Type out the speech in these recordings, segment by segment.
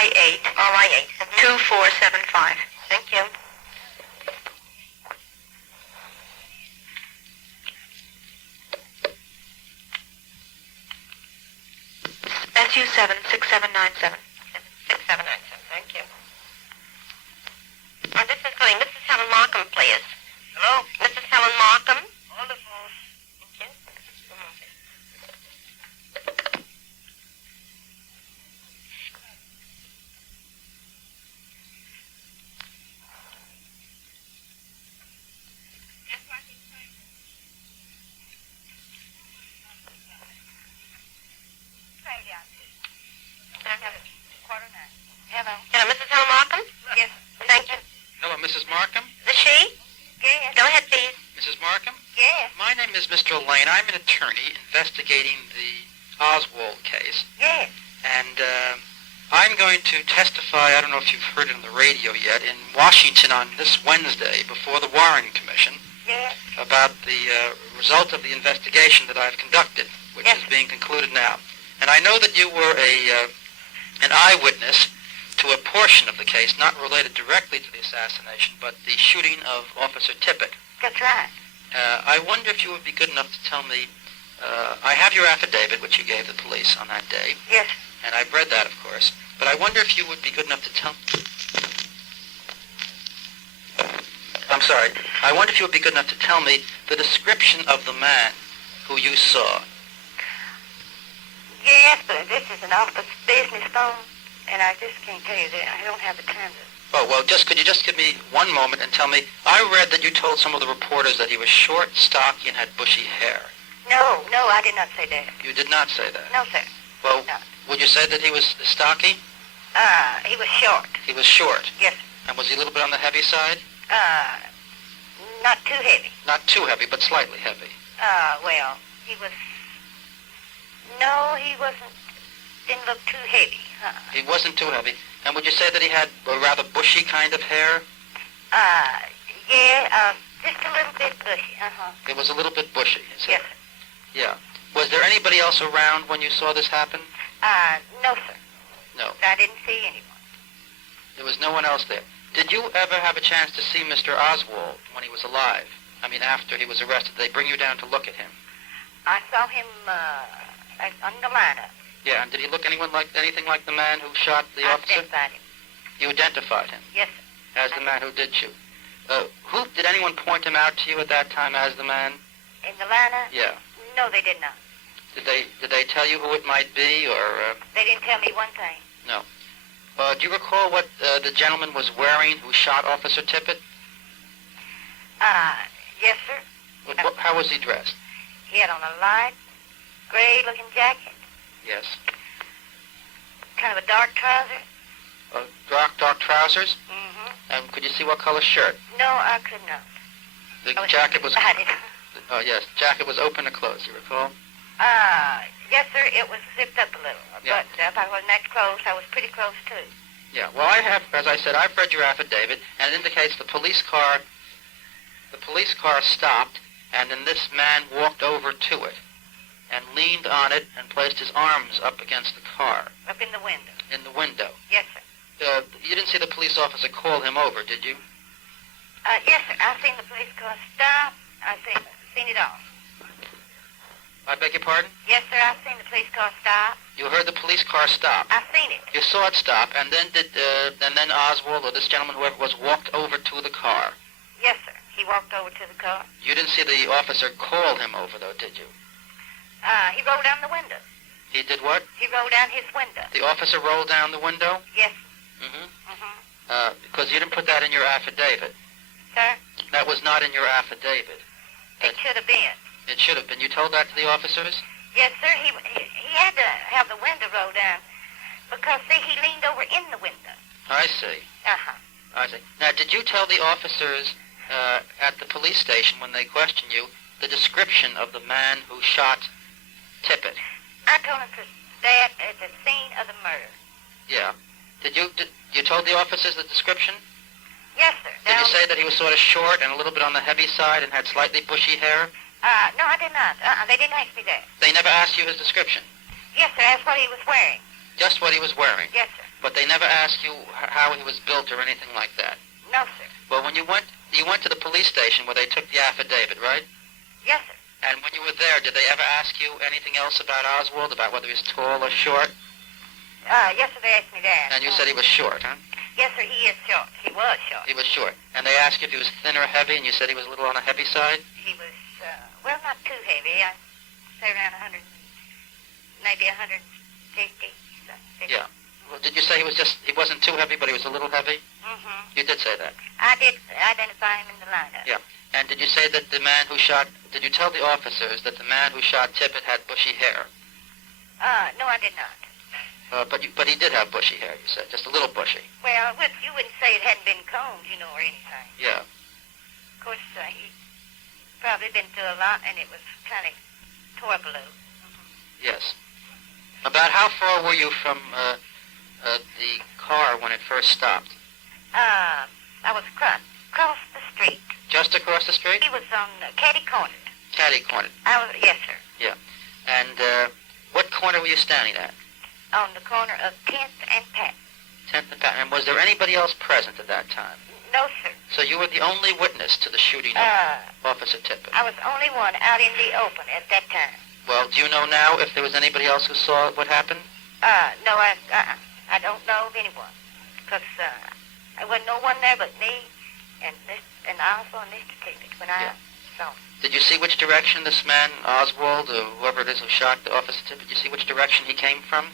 RI8. RI8. 2475. Thank you. SU7 6797. 6797. Thank you. This is calling Mrs. Helen Markham, please. Hello? Mrs. Helen Markham. Hold the phone. Thank you. Hello, Mrs. Helen Markham? Yes. Thank you. Hello, Mrs. Markham? Is she? Yes. Go ahead, please. Mrs. Markham? Yes. My name is Mr. Lane. I'm an attorney investigating the Oswald case. Yes. And I'm going to testify, I don't know if you've heard it on the radio yet, in Washington on this Wednesday before the Warren Commission Yes. about the result of the investigation that I've conducted, which Yes. is being concluded now. And I know that you were an eyewitness to a portion of the case, not related directly to the assassination, but the shooting of Officer Tippit. That's right. I wonder if you would be good enough to tell me, I have your affidavit, which you gave the police on that day, Yes. and I've read that, of course, but I wonder if you would be good enough to tell... I'm sorry. I wonder if you would be good enough to tell me the description of the man who you saw. Yes, but this is an office business phone, and I just can't tell you that. I don't have the time to... Oh, well, could you just give me one moment and tell me, I read that you told some of the reporters that he was short, stocky, and had bushy hair. No, I did not say that. You did not say that. No, sir. Well, No. would you say that he was stocky? He was short. He was short. Yes. And was he a little bit on the heavy side? Not too heavy. Not too heavy, but slightly heavy. Well, he was... No, he wasn't... Didn't look too heavy. He wasn't too heavy. And would you say that he had a rather bushy kind of hair? Yeah, just a little bit bushy. It was a little bit bushy, is it? Yes. Yeah. Was there anybody else around when you saw this happen? No, sir. No. I didn't see anyone. There was no one else there. Did you ever have a chance to see Mr. Oswald when he was alive? I mean, after he was arrested, they bring you down to look at him. I saw him, on the lineup. Yeah, and did he look anything like the man who shot the I officer? identified him. You identified him Yes, sir. as the man who did shoot. Did anyone point him out to you at that time as the man? In the lineup? Yeah. No, they did not. Did they tell you who it might be, or? They didn't tell me one thing. No. Do you recall what the gentleman was wearing who shot Officer Tippit? Yes, sir. How was he dressed? He had on a light, gray-looking jacket, Yes. kind of a dark trouser. Dark trousers? Mm-hmm. And could you see what color shirt? No, I could not. The jacket was... Beside it. Oh, yes. Jacket was open or closed, you recall? Yes, sir, it was zipped up a little. Yeah. But if I wasn't that close, I was pretty close, too. Yeah. Well, I have, as I said, I've read your affidavit, and it indicates the police car stopped, and then this man walked over to it and leaned on it and placed his arms up against the car. Up in the window. In the window. Yes, sir. You didn't see the police officer call him over, did you? Yes, sir. I seen the police car stop. I seen it all. I beg your pardon? Yes, sir. I seen the police car stop. You heard the police car stop. I seen it. You saw it stop, and then then Oswald or this gentleman, whoever it was, walked over to the car. Yes, sir. He walked over to the car. You didn't see the officer call him over, though, did you? He rolled down the window. He did what? He rolled down his window. The officer rolled down the window? Yes. Mm-hmm. Because you didn't put that in your affidavit. Sir? That was not in your affidavit. It should have been. It should have been. You told that to the officers? Yes, sir. He had to have the window rolled down because, see, he leaned over in the window. I see. I see. Now, did you tell the officers at the police station when they questioned you the description of the man who shot Tippit? I told him to stand at the scene of the murder. Yeah. Did you told the officers the description? Yes, sir. Did you say that he was sort of short and a little bit on the heavy side and had slightly bushy hair? No, I did not. They didn't ask me that. They never asked you his description? Yes, sir. That's what he was wearing. Just what he was wearing? Yes, sir. But they never asked you how he was built or anything like that? No, sir. Well, when you went to the police station where they took the affidavit, right? Yes, sir. And when you were there, did they ever ask you anything else about Oswald, about whether he was tall or short? Yes, sir, they asked me that. And you said he was short, huh? Yes, sir, he is short. He was short. He was short. And they asked you if he was thin or heavy, and you said he was a little on the heavy side? He was, well, not too heavy. I'd say around 100, maybe 150. Yeah. Well, did you say he wasn't too heavy, but he was a little heavy? Mm-hmm. You did say that. I did identify him in the lineup. Yeah. And did you say that did you tell the officers that the man who shot Tippit had bushy hair? No, I did not. But he did have bushy hair, you said, just a little bushy. Well, you wouldn't say it hadn't been combed, or anything. Yeah. Of course, he probably been through a lot, and it was kind of tore below. Yes. About how far were you from the car when it first stopped? I was across the street. Just across the street? He was on catty-cornered. Catty-cornered. Yes, sir. Yeah. And what corner were you standing at? On the corner of 10th and Patton. 10th and Patton. And was there anybody else present at that time? No, sir. So you were the only witness to the shooting of Officer Tippit? I was the only one out in the open at that time. Well, do you know now if there was anybody else who saw what happened? No, I don't know of anyone. Because there wasn't no one there but me and also Mr. Tippit when I saw him. Did you see which direction this man, Oswald, or whoever it is who shot the Officer Tippit, did you see which direction he came from?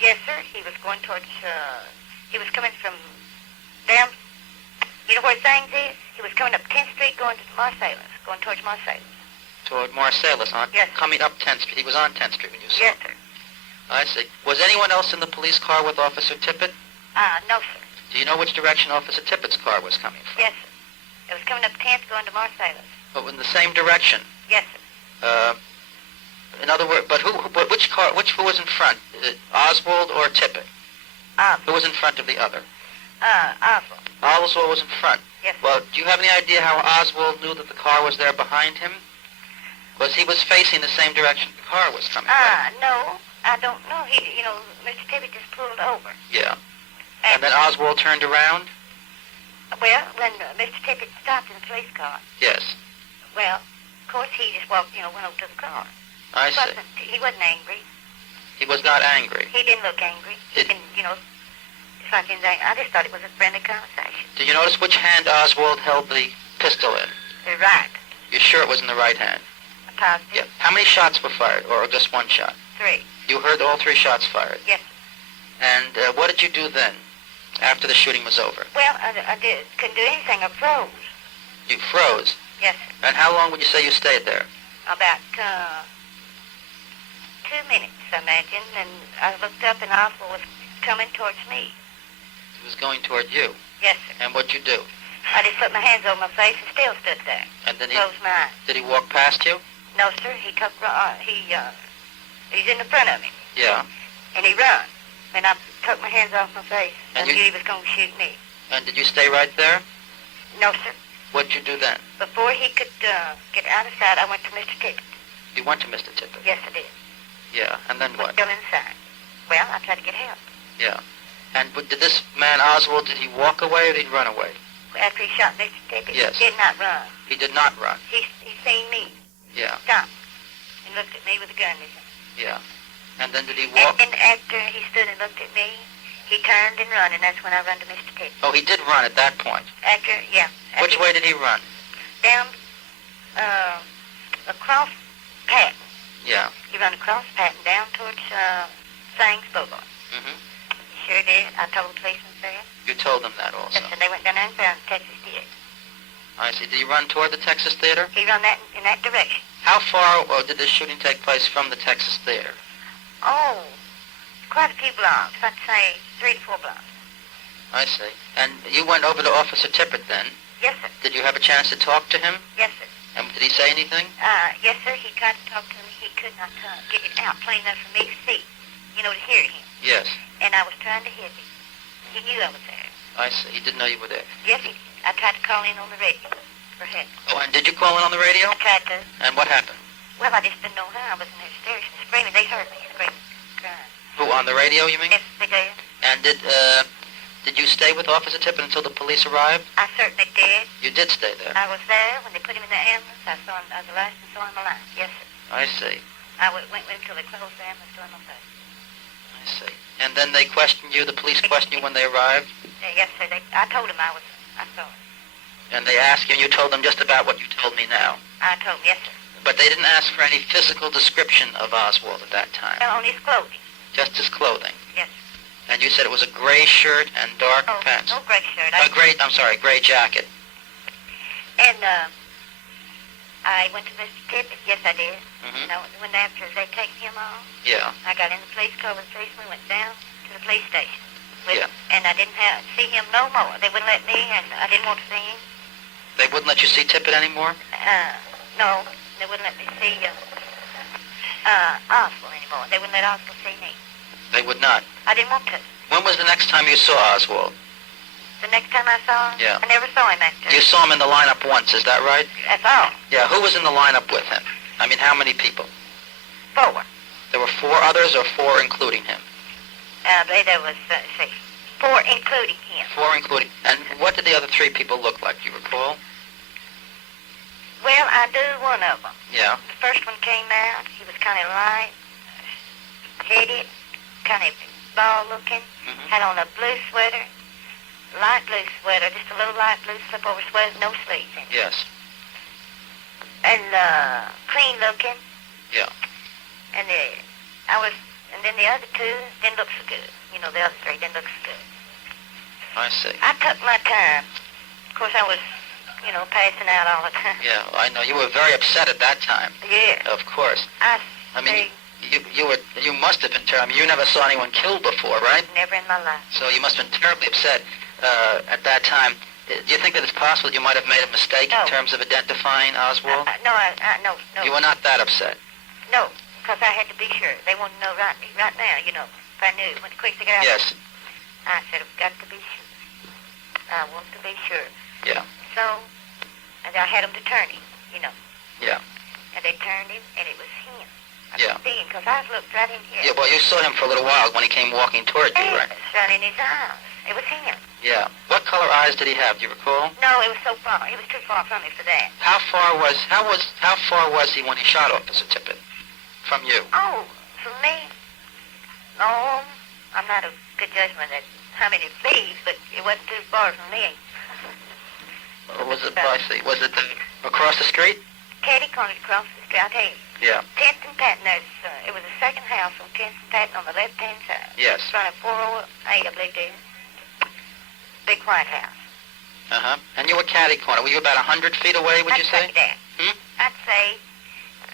Yes, sir. He was going towards, he was coming from down, you know where Things is? He was coming up 10th Street going towards Marsalis. Toward Marsalis, yes. Coming up 10th Street. He was on 10th Street when you saw him. Yes, sir. I see. Was anyone else in the police car with Officer Tippit? No, sir. Do you know which direction Officer Tippit's car was coming from? Yes, sir. It was coming up 10th going to Marsalis. Oh, in the same direction? Yes, sir. In other words, but who was in front? Oswald or Tippit? Who was in front of the other? Oswald. Oswald was in front. Yes, sir. Well, do you have any idea how Oswald knew that the car was there behind him? Was he facing the same direction the car was coming from? No, I don't know. Mr. Tippit just pulled over. Yeah. And then Oswald turned around? Well, when Mr. Tippit stopped in the police car. Yes. Well, of course, he just went over to the car. I see. He wasn't angry. He was not angry. He didn't look angry. He didn't, just like anything. I just thought it was a friendly conversation. Did you notice which hand Oswald held the pistol in? The right. You're sure it was in the right hand? Positive. Yeah. How many shots were fired, or just one shot? 3. You heard all 3 shots fired? Yes. And what did you do then, after the shooting was over? Well, I couldn't do anything. I froze. You froze? Yes, sir. And how long would you say you stayed there? About 2 minutes, I imagine, and I looked up and Oswald was coming towards me. He was going toward you? Yes, sir. And what'd you do? I just put my hands over my face and still stood there. And then closed my eyes. Did he walk past you? No, sir. He's in the front of me. Yeah. And he run. And I took my hands off my face. And I knew he was going to shoot me. And did you stay right there? No, sir. What'd you do then? Before he could get out of sight, I went to Mr. Tippit. You went to Mr. Tippit? Yes, I did. Yeah, and then He what? was still inside. Well, I tried to get help. Yeah. And did this man, Oswald, did he walk away or did he run away? After he shot Mr. Tippit, Yes. he did not run. He did not run? He seen me. Yeah. Stopped. And looked at me with a gun in his hand. Yeah. And then did he walk? And after he stood and looked at me, he turned and run, and that's when I run to Mr. Tippit. Oh, he did run at that point? After Which way did he run? Down, across Patton. Yeah. He run across Patton down towards Things Boulevard. Mm-hmm. Sure did. I told the policeman there. You told them that also? Yes, and they went down there and found the Texas Theater. I see. Did he run toward the Texas Theater? He run in that direction. How far did this shooting take place from the Texas Theater? Oh, quite a few blocks. I'd say 3 to 4 blocks. I see. And you went over to Officer Tippit then? Yes, sir. Did you have a chance to talk to him? Yes, sir. And did he say anything? Yes, sir. He tried to talk to me. He could not get it out plain enough for me to see, to hear him. Yes. And I was trying to hear him. He knew I was there. I see. He didn't know you were there. Yes, I tried to call in on the radio for help. Oh, and did you call in on the radio? I tried to. And what happened? Well, I just didn't know how. I was in hysterics and screaming. They heard me screaming, crying. Who, on the radio, you mean? Yes, they did. And did you stay with Officer Tippit until the police arrived? I certainly did. You did stay there. I was there when they put him in the ambulance. I saw him. I was the last and saw him alive. Yes, sir. I see. I went with him till they closed the ambulance door in my face. I see. And then they questioned you, the police questioned you when they arrived? Yes, sir. I told him I saw him. And they asked you, and you told them just about what you told me now? I told him, yes, sir. But they didn't ask for any physical description of Oswald at that time? On his clothing. Just his clothing? Yes. And you said it was a gray shirt and dark pants? No gray shirt. Gray jacket. And I went to Mr. Tippit. Yes, I did. Mm-hmm. When after they take him off, Yeah. I got in the police car with the policeman, went down to the police station. Yeah. And I didn't see him no more. They wouldn't let me, and I didn't want to see him. They wouldn't let you see Tippit anymore? No, they wouldn't let me see Oswald anymore. They wouldn't let Oswald see me. They would not? I didn't want to. When was the next time you saw Oswald? The next time I saw him? Yeah. I never saw him after. You saw him in the lineup once, is that right? That's all. Yeah, who was in the lineup with him? I mean, how many people? 4. There were 4 others or 4 including him? I believe there was, 4 including him. 4 including. And what did the other 3 people look like, do you recall? Well, I do one of them. Yeah. The first one came out. He was kind of light, headed, kind of bald-looking, had on a blue sweater, light blue sweater, just a little light blue slip-over sweater, no sleeves in it. Yes. And clean-looking. Yeah. And then the other 2 didn't look so good. You know, the other 3 didn't look so good. I see. I took my time. Of course, I was, passing out all the time. Yeah, I know. You were very upset at that time. Yeah. Of course. I mean, you must have been terrible. I mean, you never saw anyone killed before, right? Never in my life. So you must have been terribly upset at that time. Do you think that it's possible that you might have made a mistake in terms of identifying Oswald? No. You were not that upset? No, because I had to be sure. They wanted to know right now, if I knew. When the quick to get out. Yes. I said, I've got to be sure. I want to be sure. Yeah. So, and I had them to turn him, Yeah. And they turned him, and it was him. I Yeah. could see him, because I looked right in here. Yeah, well, you saw him for a little while when he came walking toward you, right? Right in his eyes. It was him. Yeah. What color eyes did he have? Do you recall? No, it was so far. He was too far from me for that. How far was he when he shot Officer Tippit from you? Oh, for me? No, I'm not a good judgment at how many feet, but it wasn't too far from me. Was it? I see. Was it across the street? Caddy corner across the street. I'll tell you. Yeah. 10th and Patton. It was the second house on 10th and Patton on the left-hand side. Yes. In front of 408, I believe it is. Big white house. Uh-huh. And you were caddy corner. Were you about 100 feet away, would you say? I'd say that. Hmm? I'd say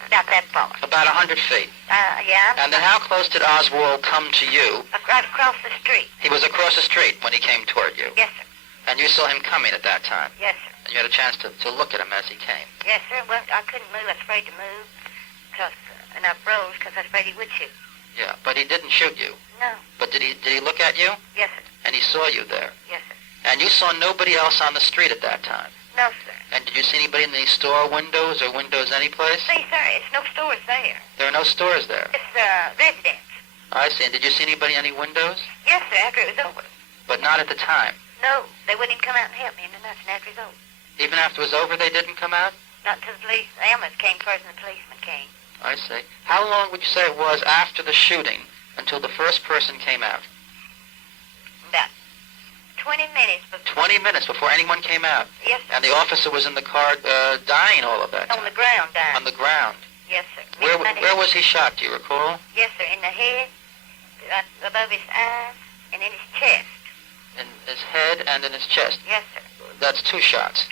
about that far. About 100 feet. Yeah. And then how close did Oswald come to you? Right across the street. He was across the street when he came toward you. Yes, sir. And you saw him coming at that time. Yes, sir. And you had a chance to look at him as he came. Yes, sir. Well, I couldn't move. I was afraid to move. And I froze because I was afraid he would shoot. Yeah, but he didn't shoot you. No. But did he look at you? Yes, sir. And he saw you there. Yes, sir. And you saw nobody else on the street at that time? No, sir. And did you see anybody in any store windows or windows anyplace? See, sir, it's no stores there. There are no stores there. It's residence. I see. And did you see anybody in any windows? Yes, sir, after it was over. But not at the time. No, they wouldn't even come out and help me into nothing after it was over. Even after it was over, they didn't come out? Not until the ambulance came first and the policeman came. I see. How long would you say it was after the shooting until the first person came out? About 20 minutes before. 20 minutes before anyone came out? Yes, sir. And the officer was in the car dying all of that time? On the ground, dying. On the ground? Yes, sir. Where was he shot, do you recall? Yes, sir, in the head, above his eyes, and in his chest. In his head and in his chest? Yes, sir. That's 2 shots?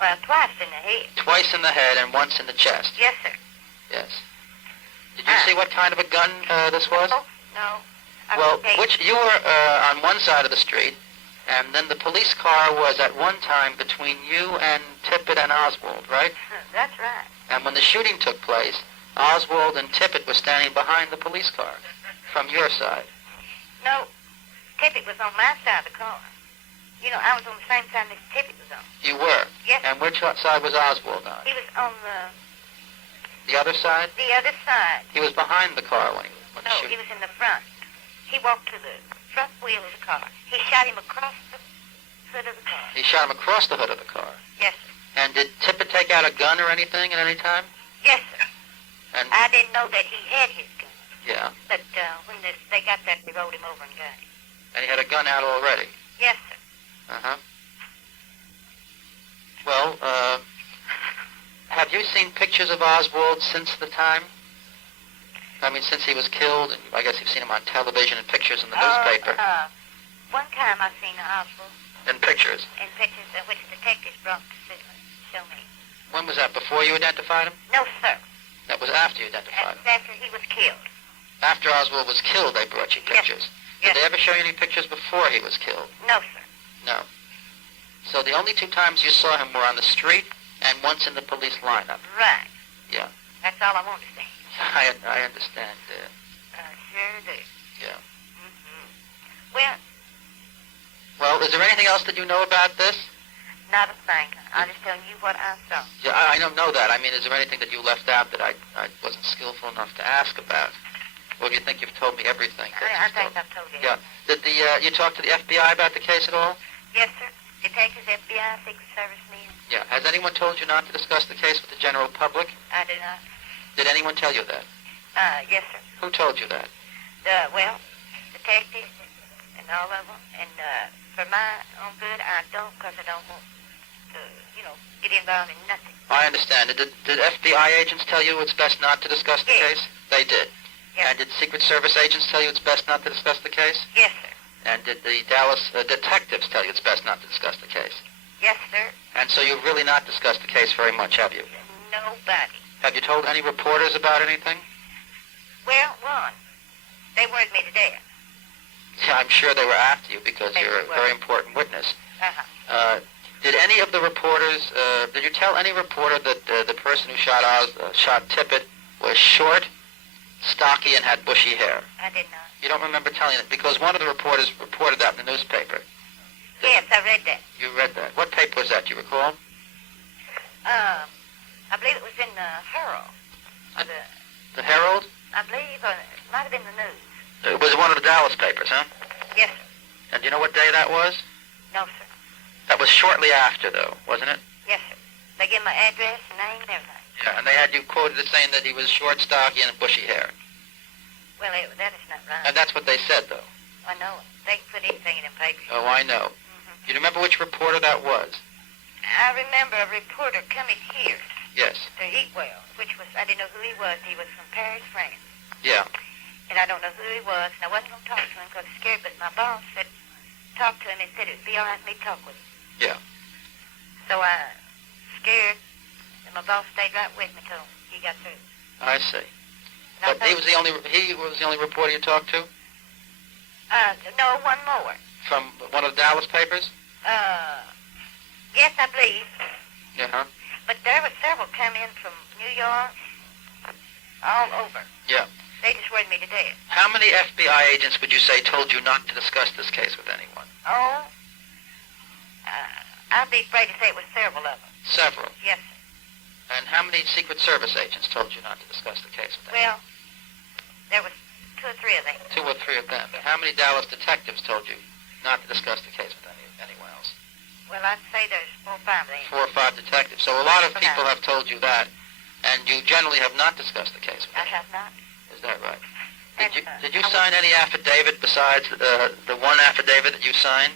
Well, twice in the head. Twice in the head and once in the chest? Yes, sir. Yes. Did you see what kind of a gun this was? No. Well, you were on one side of the street, and then the police car was at one time between you and Tippit and Oswald, right? That's right. And when the shooting took place, Oswald and Tippit were standing behind the police car from your side. No, Tippit was on my side of the car. I was on the same side Mr. Tippit was on. You were? Yes. And which side was Oswald on? He was on the other side? The other side. He was behind the car when No, he was in the front. He walked to the front wheel of the car. He shot him across the hood of the car. He shot him across the hood of the car. Yes, sir. And did Tippit take out a gun or anything at any time? Yes, sir. And I didn't know that he had his gun. yeah, But when they got that, they rolled him over and got him. and he had a gun out already. Yes, sir. Uh-huh. Well, have you seen pictures of Oswald since the time? I mean, since he was killed, and I guess you've seen him on television and pictures in the newspaper. One time I seen Oswald And pictures. in pictures which detectives brought to show me. When was that? Before you identified him? No, sir. That was after you identified him. That's after he was killed. After Oswald was killed, they brought you pictures. Yes. Did they ever show you any pictures before he was killed? No, sir. No. So the only two times you saw him were on the street and once in the police lineup. Right. Yeah. That's all I want to say. I understand. Sure do. Yeah. Well, Well, is there anything else that you know about this? not a thing. I'm just telling you what I saw. Yeah, I don't know that. I mean, is there anything that you left out that I wasn't skillful enough to ask about? Or do you think you've told me everything? I think I've told you. Yeah. Did you talk to the FBI about the case at all? Yes, sir. Detectives, FBI, Secret Service men. Yeah. Has anyone told you not to discuss the case with the general public? I do not. Did anyone tell you that? Yes, sir. Who told you that? Well, detectives and all of them. And for my own good, I don't, because I don't want to, get involved in nothing. I understand. Did FBI agents tell you it's best not to discuss the Yes. case? They did. Yes. And did Secret Service agents tell you it's best not to discuss the case? Yes, sir. And did the Dallas detectives tell you it's best not to discuss the case? Yes, sir. And so you've really not discussed the case very much, have you? Nobody. Have you told any reporters about anything? Well, one. They worried me to death. Yeah, I'm sure they were after you because They you're a were. very important witness. Uh-huh. Did any of the reporters, did you tell any reporter that the person who shot Tippit was short, stocky, and had bushy hair? I did not. You don't remember telling it because one of the reporters reported that in the newspaper. Yes, I read that. You read that. What paper was that, do you recall? I believe it was in the Herald. Or The Herald? I believe it might have been the news. It was one of the Dallas papers, huh? Yes, sir. And do you know what day that was? No, sir. That was shortly after, though, wasn't it? Yes, sir. They gave my address, name, and everything. Yeah, and they had you quoted as saying that he was short, stocky, and bushy hair. Well, that is not right. And that's what they said, though. I know it. They can put anything in them papers. Oh, I know. You remember which reporter that was? I remember a reporter coming here Yes. to Heatwell, which was, I didn't know who he was. He was from Paris, France. Yeah. And I don't know who he was, and I wasn't going to talk to him because I was scared, but my boss said, talk to him and said it would be all right for me to talk with him. Yeah. So I scared, and my boss stayed right with me till he got through. I see. And I But he thought- was the only reporter you talked to? no, one more. From one of the Dallas papers? Yes, I believe. Yeah, huh? But there were several come in from New York, all over. Yeah. They just worried me to death. How many FBI agents would you say told you not to discuss this case with anyone? Oh, I'd be afraid to say it was several of them. Several. Yes, sir. And how many Secret Service agents told you not to discuss the case with anyone? Well, there was 2 or 3 of them. 2 or 3 of them. And how many Dallas detectives told you not to discuss the case with anyone else? Well, I'd say there's 4 or 5 of them. 4 or 5 detectives. So a lot of Okay. people have told you that, and you generally have not discussed the case with I anyone. have not. Is that right? And, Did you I sign any affidavit besides the one affidavit that you signed?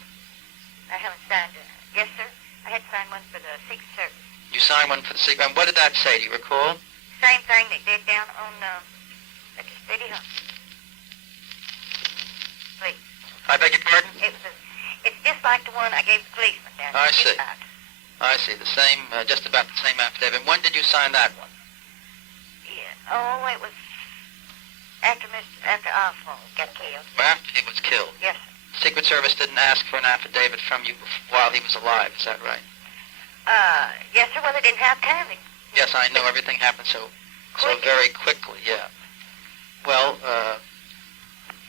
I haven't signed it. Yes, sir. I had signed one for the Secret Service. You signed one for the secret. And what did that say? Do you recall? Same thing they did down on at the City Hall. Please. I beg your pardon? It's just like the one I gave the policeman down I at the see. Tippit. I see. The same, just about the same affidavit. When did you sign that one? Yeah. Oh, it was after Oswald got killed. After he was killed. Yes, sir. Secret Service didn't ask for an affidavit from you while he was alive. Is that right? Yes, sir. Well, they didn't have time to. Yes, I know everything happened so Quick. very quickly. Yeah. Well,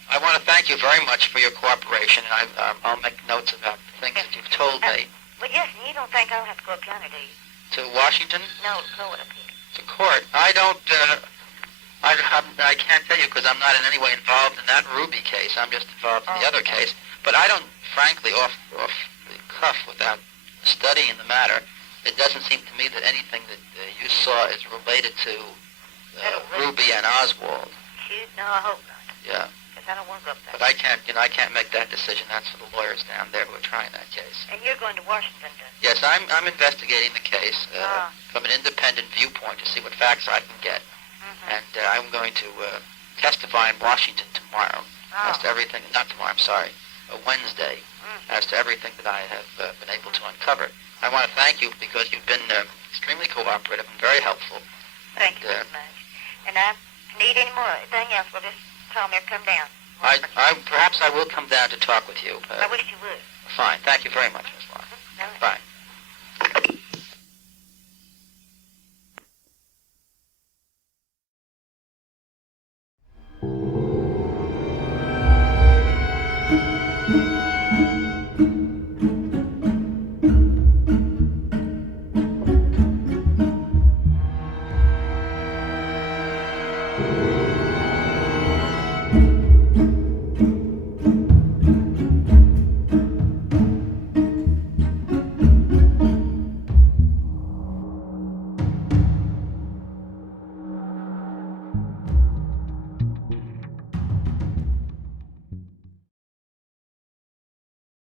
I want to thank you very much for your cooperation, and I'll make notes about the things that you've told me. Well, yes, and you don't think I'll have to go up yonder, do you? To Washington? No, to court up here. To court? I I can't tell you because I'm not in any way involved in that Ruby case. I'm just involved in the other case. But I don't, frankly, off the cuff, without studying the matter, it doesn't seem to me that anything that you saw is related to Ruby and Oswald. Shoot, no, I hope not. Yeah. Because I don't want to go up there. But I can't make that decision. That's for the lawyers down there who are trying that case. And you're going to Washington to... Yes, I'm investigating the case from an independent viewpoint to see what facts I can get. And I'm going to testify in Washington tomorrow as to everything, not tomorrow, I'm sorry, Wednesday, as to everything that I have been able to uncover. I want to thank you because you've been extremely cooperative and very helpful. Thank you very much. And I need any more anything else, well, just tell me or come down. Perhaps I will come down to talk with you. I wish you would. Fine. Thank you very much, Miss Law. Bye.